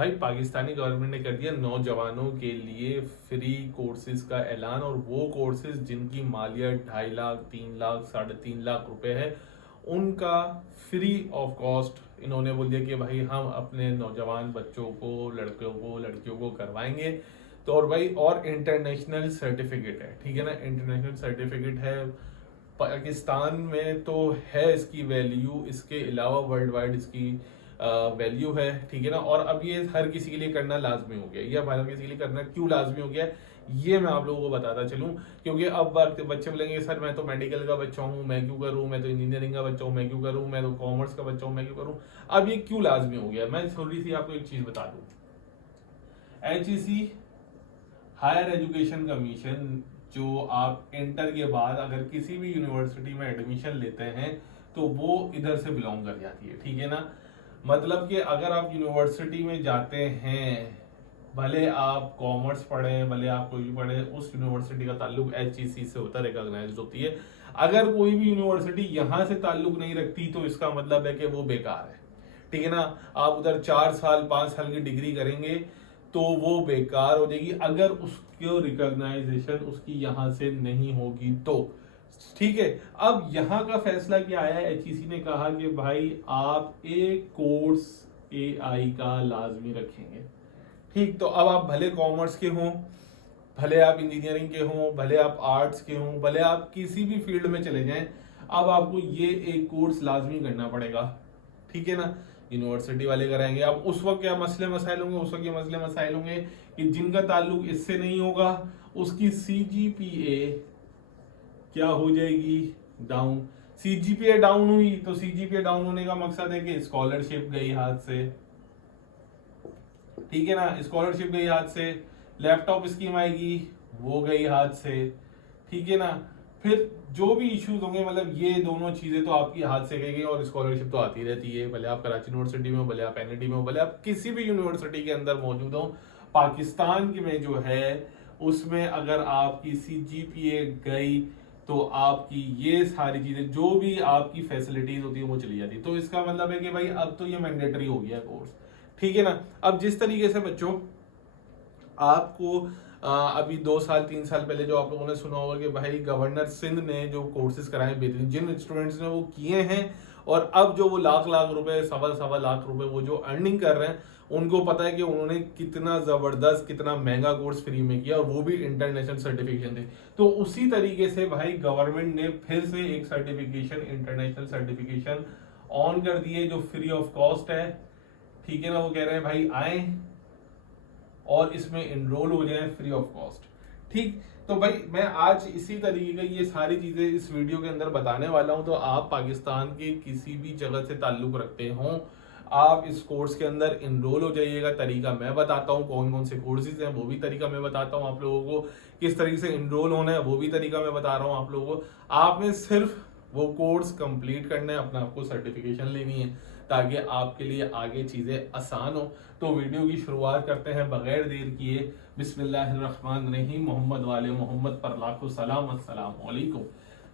भाई पाकिस्तानी गवर्नमेंट ने कर दिया नौजवानों के लिए फ्री कोर्सेज का ऐलान, और वो कोर्सेज जिनकी मालियत 2.5 लाख 3 लाख 3.5 लाख रुपए है, उनका फ्री ऑफ कॉस्ट इन्होंने बोल दिया कि भाई हम अपने नौजवान बच्चों को, लड़कों को, लड़कियों को करवाएंगे। तो और भाई और इंटरनेशनल सर्टिफिकेट है, ठीक है ना, इंटरनेशनल सर्टिफिकेट है पाकिस्तान में तो है इसकी वैल्यू, इसके अलावा वर्ल्ड वाइड इसकी वैल्यू है, ठीक है ना। और अब ये हर किसी के लिए करना लाजमी हो गया, ये हर किसी के लिए करना क्यों लाजमी हो गया ये मैं आप लोगों को बताता चलूं। क्योंकि अब बच्चे बोलेंगे सर मैं तो मेडिकल का बच्चा हूँ, मैं क्यों करूँ, मैं तो इंजीनियरिंग का बच्चा हूँ, मैं क्यों करूँ, मैं तो कॉमर्स का बच्चा हूँ, मैं क्यों करूँ। अब ये क्यों लाजमी हो गया, मैं थोड़ी सी आपको एक चीज बता दूं। HEC हायर एजुकेशन कमीशन, जो आप इंटर के बाद अगर किसी भी यूनिवर्सिटी में एडमिशन लेते हैं तो वो इधर से बिलोंग कर जाती है, ठीक है ना। मतलब कि अगर आप यूनिवर्सिटी में जाते हैं, भले आप कॉमर्स पढ़े, भले आप कोई भी पढ़े, उस यूनिवर्सिटी का ताल्लुक HEC से होता है, रिकॉग्नाइज्ड होती है। अगर कोई भी यूनिवर्सिटी यहाँ से ताल्लुक नहीं रखती तो इसका मतलब है कि वो बेकार है, ठीक है ना। आप उधर 4 साल 5 साल की डिग्री करेंगे तो वो बेकार हो जाएगी अगर उसको रिकॉग्नाइजेशन उसकी यहाँ से नहीं होगी तो, ठीक है। अब यहाँ का फैसला क्या आया, HEC ने कहा कि भाई आप एक कोर्स AI का लाजमी रखेंगे, ठीक। तो अब आप भले कॉमर्स के हों, भले आप इंजीनियरिंग के हों, भले आप आर्ट्स के हों, भले आप किसी भी फील्ड में चले जाएं, अब आपको ये एक कोर्स लाजमी करना पड़ेगा, ठीक है ना। यूनिवर्सिटी वाले कराएंगे। अब उस वक्त क्या मसले मसाइल होंगे, उस वक्त ये मसले मसाइल होंगे कि जिनका ताल्लुक इससे नहीं होगा उसकी CGPA क्या हो जाएगी, डाउन। CGPA डाउन हुई तो CGPA डाउन होने का मकसद है कि स्कॉलरशिप गई हाथ से, ठीक है ना, स्कॉलरशिप गई हाथ से। लैपटॉप स्कीम आएगी, वो गई हाथ से, ठीक है ना। फिर जो भी इश्यूज होंगे, मतलब ये दोनों चीजें तो आपकी हाथ से गई, और स्कॉलरशिप तो आती रहती है, भले आप कराची यूनिवर्सिटी में हो, भले आप NIT में हो, भले आप किसी भी यूनिवर्सिटी के अंदर मौजूद हो। पाकिस्तान की में जो है उसमें अगर आपकी CGPA गई तो आपकी ये सारी चीजें, जो भी आपकी फैसिलिटीज होती है वो चली जाती है। तो इसका मतलब है कि भाई अब तो ये मैंडेटरी हो गया कोर्स, ठीक है ना। अब जिस तरीके से बच्चों आपको अभी 2 साल 3 साल पहले जो आप लोगों ने सुना होगा कि भाई गवर्नर सिंध ने जो कोर्सेज कराए बेहतरीन, जिन स्टूडेंट्स ने वो किए हैं, और अब जो वो लाख लाख रुपए, सवा सवा लाख रुपए वो जो अर्निंग कर रहे हैं, उनको पता है कि उन्होंने कितना जबरदस्त, कितना महंगा कोर्स फ्री में किया, और वो भी इंटरनेशनल सर्टिफिकेशन थे। तो उसी तरीके से भाई गवर्नमेंट ने फिर से एक सर्टिफिकेशन, इंटरनेशनल सर्टिफिकेशन ऑन कर दिए जो फ्री ऑफ कॉस्ट है, ठीक है ना। वो कह रहे हैं भाई आए और इसमें इनरोल हो जाए फ्री ऑफ कॉस्ट, ठीक। तो भाई मैं आज इसी तरीके का ये सारी चीजें इस वीडियो के अंदर बताने वाला हूं। तो आप पाकिस्तान के किसी भी जगह से ताल्लुक रखते हो, आप इस कोर्स के अंदर इनरोल हो जाइएगा। तरीका मैं बताता हूँ, कौन कौन से कोर्सेज हैं वो भी तरीका मैं बताता हूँ आप लोगों को, किस तरीके से इनरोल होना है वो भी तरीका मैं बता रहा हूँ आप लोगों को। आपने सिर्फ वो कोर्स कंप्लीट करना है, अपना आपको सर्टिफिकेशन लेनी है, ताकि आपके लिए आगे चीजें आसान हो। तो वीडियो की शुरुआत करते हैं बगैर देर किए। बिस्मिल्लाहिर्रहमानिर्रहीम, मोहम्मद वाले मोहम्मद पर लाखों सलाम, अस्सलाम वालेकुम।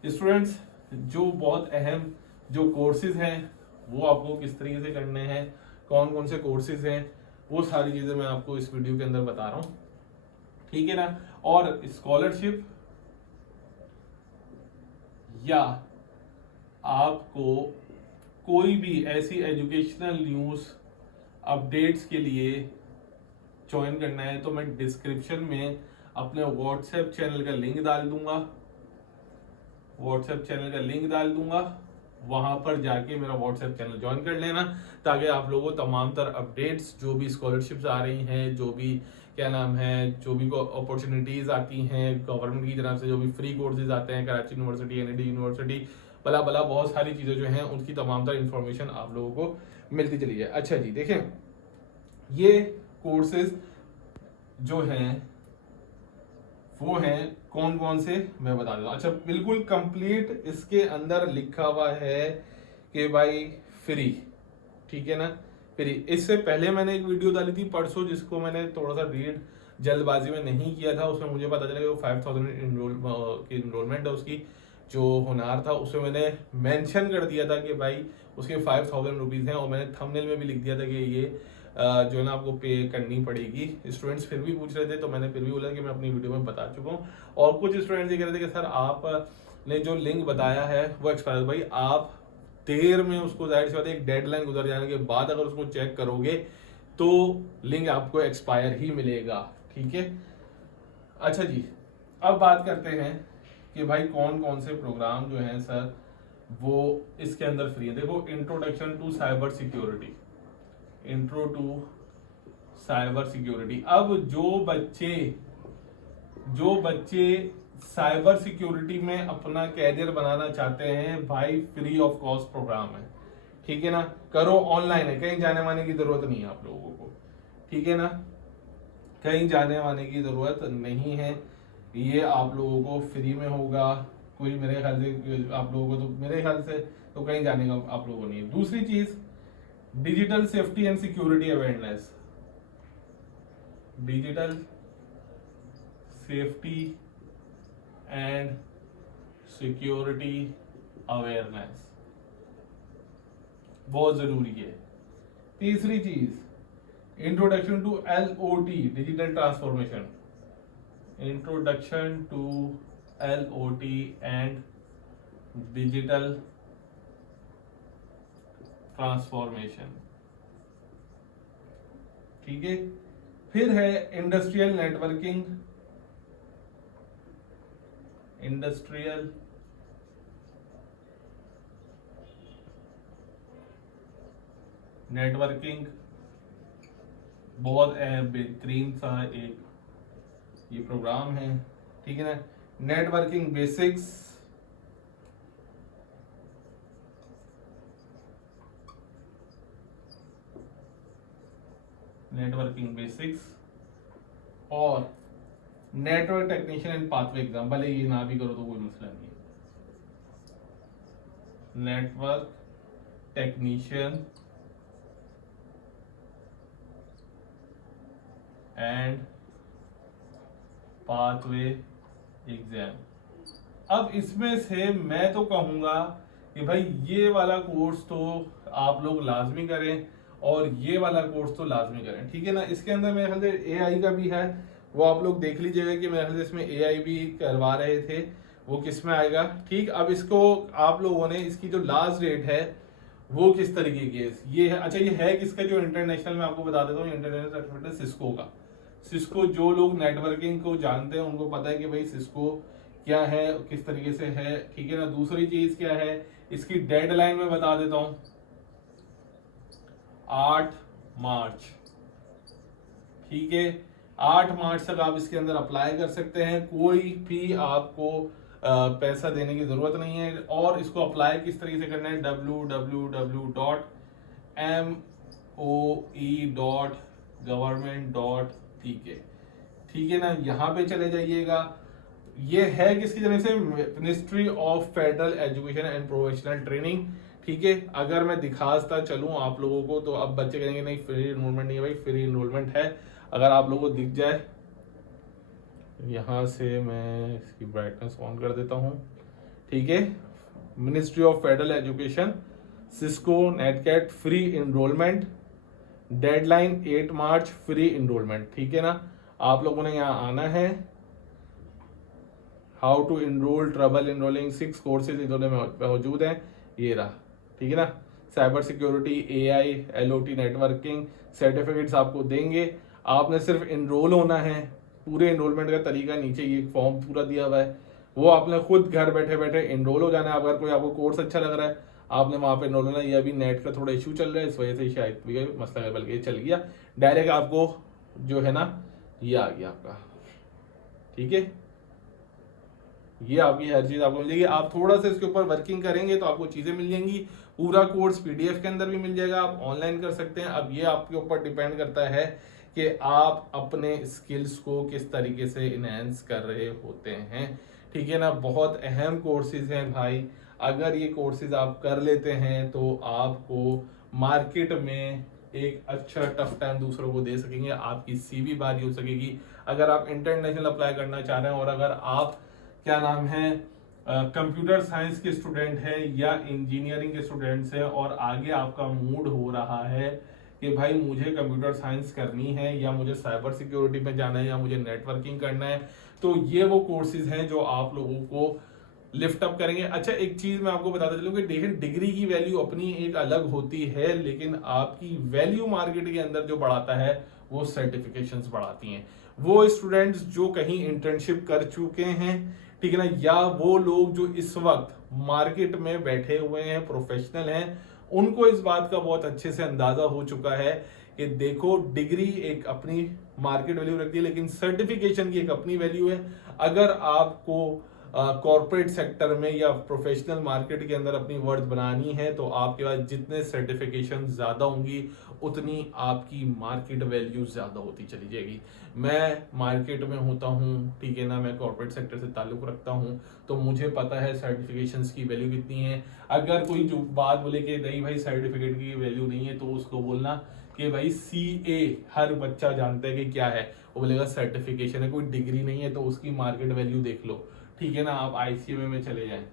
स्टूडेंट्स, जो बहुत अहम जो कोर्सेज हैं वो आपको किस तरीके से करने हैं, कौन कौन से कोर्सेज हैं, वो सारी चीजें मैं आपको इस वीडियो के अंदर बता रहा हूँ, ठीक है ना। और स्कॉलरशिप या आपको कोई भी ऐसी एजुकेशनल न्यूज़ अपडेट्स के लिए ज्वाइन करना है तो मैं डिस्क्रिप्शन में अपने व्हाट्सएप चैनल का लिंक डाल दूंगा, व्हाट्सएप चैनल का लिंक डाल दूंगा। वहां पर जाके मेरा व्हाट्सएप चैनल ज्वाइन कर लेना, ताकि आप लोगों को तमाम तर अपडेट्स, जो भी स्कॉलरशिप्स आ रही हैं, जो भी क्या नाम है, जो भी अपॉर्चुनिटीज आती हैं गवर्नमेंट की तरफ से, जो भी फ्री कोर्सेज आते हैं कराची यूनिवर्सिटी, NIT यूनिवर्सिटी, भला भला बहुत सारी चीज़ें जो हैं उनकी तमाम तर इंफॉर्मेशन आप लोगों को मिलती चली जाए। अच्छा जी, देखें ये कोर्सेज जो हैं वो हैं कौन कौन से मैं बता देता हूँ। अच्छा, बिल्कुल कंप्लीट इसके अंदर लिखा हुआ है कि भाई फ्री, ठीक है ना, फ्री। इससे पहले मैंने एक वीडियो डाली थी परसों, जिसको मैंने थोड़ा सा रीड जल्दबाजी में नहीं किया था। उसमें मुझे पता चला कि वो 5000 की इनरोलमेंट है, उसकी जो होनार था उसमें मैंने मेंशन कर दिया था कि भाई उसके 5000 रुपीज़ हैं, और मैंने थंबनेल में भी लिख दिया था कि ये जो है ना आपको पे करनी पड़ेगी। स्टूडेंट्स फिर भी पूछ रहे थे, तो मैंने फिर भी बोला कि मैं अपनी वीडियो में बता चुका हूँ। और कुछ स्टूडेंट्स ये कह रहे थे कि सर आपने जो लिंक बताया है वो एक्सपायर, भाई आप देर में उसको जाहिर सी बात है एक डेडलाइन गुजर जाने के बाद अगर उसको चेक करोगे तो लिंक आपको एक्सपायर ही मिलेगा, ठीक है। अच्छा जी, अब बात करते हैं कि भाई कौन कौन से प्रोग्राम जो हैं सर वो इसके अंदर फ्री है। देखो, introduction to cyber security, intro to cyber security. अब जो बच्चे साइबर सिक्योरिटी में अपना कैरियर बनाना चाहते हैं, भाई फ्री ऑफ कॉस्ट प्रोग्राम है, ठीक है ना। करो, ऑनलाइन है, कहीं जाने वाने की जरूरत नहीं है आप लोगों को, ठीक है ना, कहीं जाने वाने की जरूरत नहीं है। ये आप लोगों को फ्री में होगा। कोई मेरे ख्याल से आप लोगों को तो मेरे ख्याल से तो कहीं जाने का आप लोगों को नहीं है। दूसरी चीज, digital safety and security awareness, digital safety and security awareness बहुत जरूरी है। तीसरी चीज, introduction to LOT, digital transformation, introduction to LOT and digital transformation, ठीक है। फिर है इंडस्ट्रियल नेटवर्किंग, इंडस्ट्रियल नेटवर्किंग, बहुत बेहतरीन सा एक ये प्रोग्राम है, ठीक है ना। नेटवर्किंग बेसिक्स, नेटवर्किंग बेसिक्स और network technician and pathway exam, भले ये ना भी करो तो कोई मसला नहीं है। Network technician and pathway exam. अब इसमें से मैं तो कहूंगा कि भाई ये वाला कोर्स तो आप लोग लाजमी करें और ये वाला कोर्स तो लाजमी करें, ठीक है ना। इसके अंदर मेरे ख्याल से AI का भी है, वो आप लोग देख लीजिएगा कि मेरे ख्याल से इसमें AI भी करवा रहे थे, वो किस में आएगा, ठीक। अब इसको आप लोगों ने इसकी जो लास्ट डेट है वो किस तरीके की है, ये है। अच्छा, ये है किसका, जो इंटरनेशनल में आपको बता देता हूँ, इंटरनेशनल सर्टिफिकेट सिस्को का। सिस्को, जो लोग नेटवर्किंग को जानते हैं उनको पता है कि भाई सिस्को क्या है, किस तरीके से है, ठीक है ना। दूसरी चीज क्या है, इसकी डेडलाइन में बता देता हूं, 8 मार्च, ठीक है। 8 मार्च तक आप इसके अंदर अप्लाई कर सकते हैं, कोई भी आपको पैसा देने की जरूरत नहीं है। और इसको अप्लाई किस तरीके से करना है, www.moe.government.tk, ठीक है ना। यहाँ पे चले जाइएगा। ये है किसकी तरफ से, ministry of federal education and professional training, ठीक है। अगर मैं दिखाता चलूं आप लोगों को तो अब बच्चे कहेंगे नहीं फ्री इनरोलमेंट नहीं है, भाई फ्री इनरोलमेंट है। अगर आप लोगों को दिख जाए, यहां से मैं इसकी ब्राइटनेस ऑन कर देता हूं, ठीक है। Ministry of federal education, Cisco NetAcad, free enrolment, deadline 8 March, free enrolment, ठीक है ना। आप लोगों ने यहाँ आना है। How to enrol, trouble enrolling, 6 courses इन्होंने मौजूद हैं, ये रहा, ठीक है ना। Cyber security, AI, LOT, networking certificates आपको देंगे। आपने सिर्फ इनरोल होना है। पूरे इनरोलमेंट का तरीका नीचे ये फॉर्म पूरा दिया हुआ है, वो आपने खुद घर बैठे बैठे इनरोल हो जाना है। अगर कोई आपको कोर्स अच्छा लग रहा है आपने वहाँ पे इनरोल होना है। ये अभी नेट का थोड़ा इशू चल रहा है, इस वजह से शायद भी मसला है, बल्कि ये चल गया डायरेक्ट आपको जो है ना ये आ गया आपका, ठीक है। ये आपकी हर चीज आपको मिलेगी। आप थोड़ा सा इसके ऊपर वर्किंग करेंगे तो आपको चीजें मिल जाएंगी। पूरा कोर्स PDF के अंदर भी मिल जाएगा, आप ऑनलाइन कर सकते हैं। अब ये आपके ऊपर डिपेंड करता है कि आप अपने स्किल्स को किस तरीके से इनहेंस कर रहे होते हैं, ठीक है ना। बहुत अहम कोर्सेज हैं भाई, अगर ये कोर्सेज आप कर लेते हैं तो आपको मार्केट में एक अच्छा टफ टाइम दूसरों को दे सकेंगे, आपकी CV बारी हो सकेगी। अगर आप इंटरनेशनल अप्लाई करना चाह रहे हैं और अगर आप क्या नाम है कंप्यूटर साइंस के स्टूडेंट हैं या इंजीनियरिंग के स्टूडेंट्स हैं और आगे आपका मूड हो रहा है कि भाई मुझे कंप्यूटर साइंस करनी है या मुझे साइबर सिक्योरिटी में जाना है या मुझे नेटवर्किंग करना है, तो ये वो कोर्सेज हैं जो आप लोगों को लिफ्ट अप करेंगे। अच्छा, एक चीज मैं आपको बताता चलूं कि देखिए, डिग्री की वैल्यू अपनी एक अलग होती है, लेकिन आपकी वैल्यू मार्केट के अंदर जो बढ़ाता है वो सर्टिफिकेशंस बढ़ाती हैं। वो स्टूडेंट्स जो कहीं इंटर्नशिप कर चुके हैं, ठीक है ना, या वो लोग जो इस वक्त मार्केट में बैठे हुए हैं, प्रोफेशनल हैं, उनको इस बात का बहुत अच्छे से अंदाजा हो चुका है कि देखो, डिग्री एक अपनी मार्केट वैल्यू रखती है, लेकिन सर्टिफिकेशन की एक अपनी वैल्यू है। अगर आपको कॉर्पोरेट सेक्टर में या प्रोफेशनल मार्केट के अंदर अपनी वर्थ बनानी है, तो आपके पास जितने सर्टिफिकेशन ज्यादा होंगी उतनी आपकी मार्केट वैल्यू ज्यादा होती चली जाएगी। मैं मार्केट में होता हूँ, ठीक है ना, मैं कॉर्पोरेट सेक्टर से ताल्लुक रखता हूँ, तो मुझे पता है सर्टिफिकेशंस की वैल्यू कितनी है। अगर कोई जो बात बोले कि नहीं भाई सर्टिफिकेट की वैल्यू नहीं है, तो उसको बोलना कि भाई CA हर बच्चा जानता है कि क्या है, वो बोलेगा सर्टिफिकेशन है, कोई डिग्री नहीं है, तो उसकी मार्केट वैल्यू देख लो, ठीक है ना। आप ICMA में चले जाएं,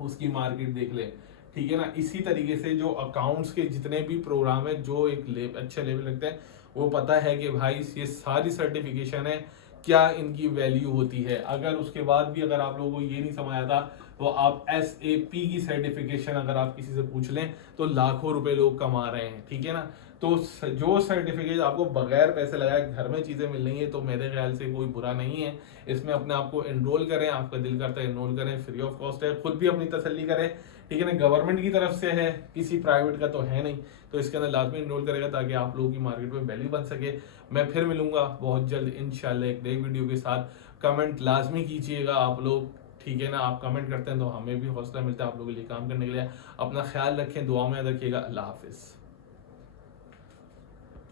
उसकी मार्केट देख ले, ठीक है ना। इसी तरीके से जो अकाउंट्स के जितने भी प्रोग्राम है जो एक अच्छे लेवल रखते हैं, वो पता है कि भाई ये सारी सर्टिफिकेशन है, क्या इनकी वैल्यू होती है। अगर उसके बाद भी अगर आप लोगों को ये नहीं समझ आता, तो आप SAP की सर्टिफिकेशन अगर आप किसी से पूछ लें तो लाखों रुपए लोग कमा रहे हैं, ठीक है ना। तो जो सर्टिफिकेट आपको बगैर पैसे लगाए घर में चीजें मिल रही है, तो मेरे ख्याल से कोई बुरा नहीं है। इसमें अपने आप को एनरोल करें, आपका दिल करता है एनरोल करें, फ्री ऑफ कॉस्ट है, खुद भी अपनी तसल्ली करें, ठीक है ना। गवर्नमेंट की तरफ से है, किसी प्राइवेट का तो है नहीं, तो इसके अंदर लाजमी एनरोल करेगा ताकि आप लोगों की मार्केट में वैल्यू बन सके। मैं फिर मिलूंगा बहुत जल्द इंशाल्लाह एक नई वीडियो के साथ। कमेंट लाजमी कीजिएगा आप लोग, ठीक है ना। आप कमेंट करते हैं तो हमें भी हौसला मिलता है आप लोगों के लिए काम करने के लिए। अपना ख्याल रखें, दुआ में याद रखिएगा। अल्लाह हाफिज़।